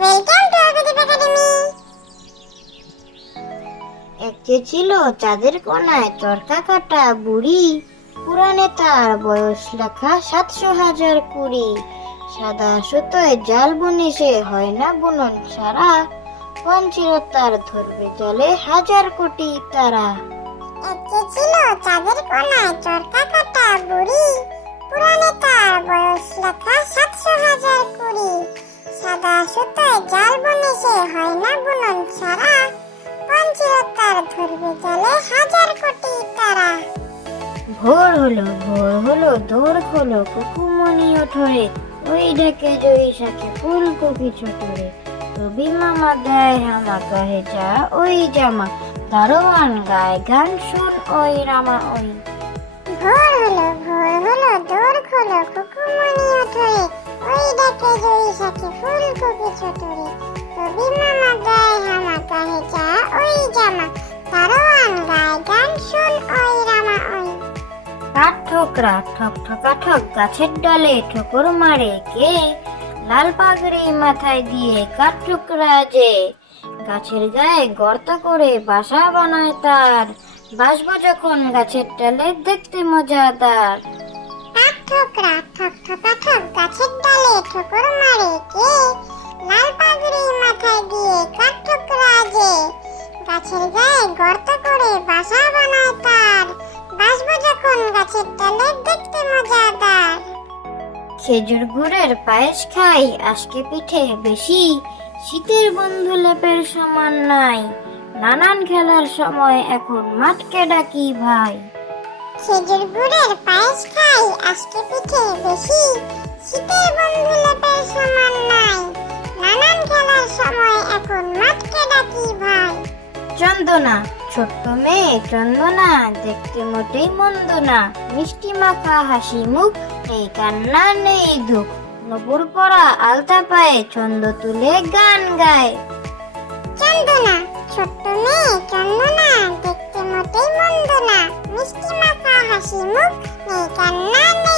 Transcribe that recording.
Welcome to Arkadeep academy. একে ছিল চাঁদের কোনায় চরকা কাটা বুড়ি, পুরাণে তার বয়স লেখা ৭০০,০২০। সাদা সুতোয় জাল বুনে সে হয় না বুনন সারা, পঞ্চিরতার ধরবে জলে ১,০০০,০০,০০০ তারা। একে ছিল চাঁদের কোনায় চরকা কাটা বুড়ি, পুরাণে তার বয়স লেখা ৭০০,০২০। সাদা সুতোয় জাল বুনে সে হয় না বুনন সারা, পঞ্চিরতার ধরবে জলে ১,০০০,০০,০০০ তারা। ভোর হলো দৌড় খোলো কুকুমনি ওঠরে, ওই ডেকে জয়ী শাকে ফুলকপি ছোটরে। রবি মামা দেয় হামা কাহে চা ওই জামা, দারোয়ান গায় গান শুন ওই রামা ওই। ভোর হলো দৌড় খোলো কুকুমনি ওঠরে, ওই ডেকে জয়ী শাকে ফুলকপি ছোটরে। রবি মামা দেয় হামা কাহে চা ওই জামা, দারোয়ান গায় গান শুন ওই রামা ওই। কাঠ ঠোকরা ঠক ঠকা ঠক গাছের ডালে ঠোকর মারে কে, লাল পাগড়ি মাথায় দিয়ে কাঠ ঠোকরা যে। গাছের গায়ে গর্ত করে বাসা বানায় তার, বাসবো যখন গাছের ডালে দেখতে মজাদার। কাঠ ঠোকরা ঠক ঠকা ঠক গাছের ডালে ঠোকর মারে কে, লাল পাগড়ি মাথায় দিয়ে কাঠ ঠোকরা যে। গাছের গায়ে গর্ত করে বাসা বানায় তার, বাসবো যখন গাছের ডালে দেখতে মজাদার। খেজুর গুড়ের পায়েস খাই আজকে পিঠে বেশি, শীতের বন্ধু লেপের সমান নাই, নানান খেলার সময় এখন মাঠকে ডাকি ভাই। খেজুর গুড়ের পায়েস খাই আজকে পিঠে বেশি, শীতের বন্ধু লেপের সমান নাই, নানান খেলার সময় এখন মাঠকে ডাকি ভাই। চন্দনা ছোট্ট মেয়ে চন্দনা, দেখতে মোটেই মন্দ না, মিষ্টি মাখা হাসি মুখ, নেই কান্না নেই দুঃখ, নপুর পরা আলতা পায়ে ছন্দ তুলে গান গায়। চন্দনা ছোট্ট মেয়ে চন্দনা, দেখতে মোটেই মন্দ না, মিষ্টি মাখা হাসি মুখ, নেই কান্না নেই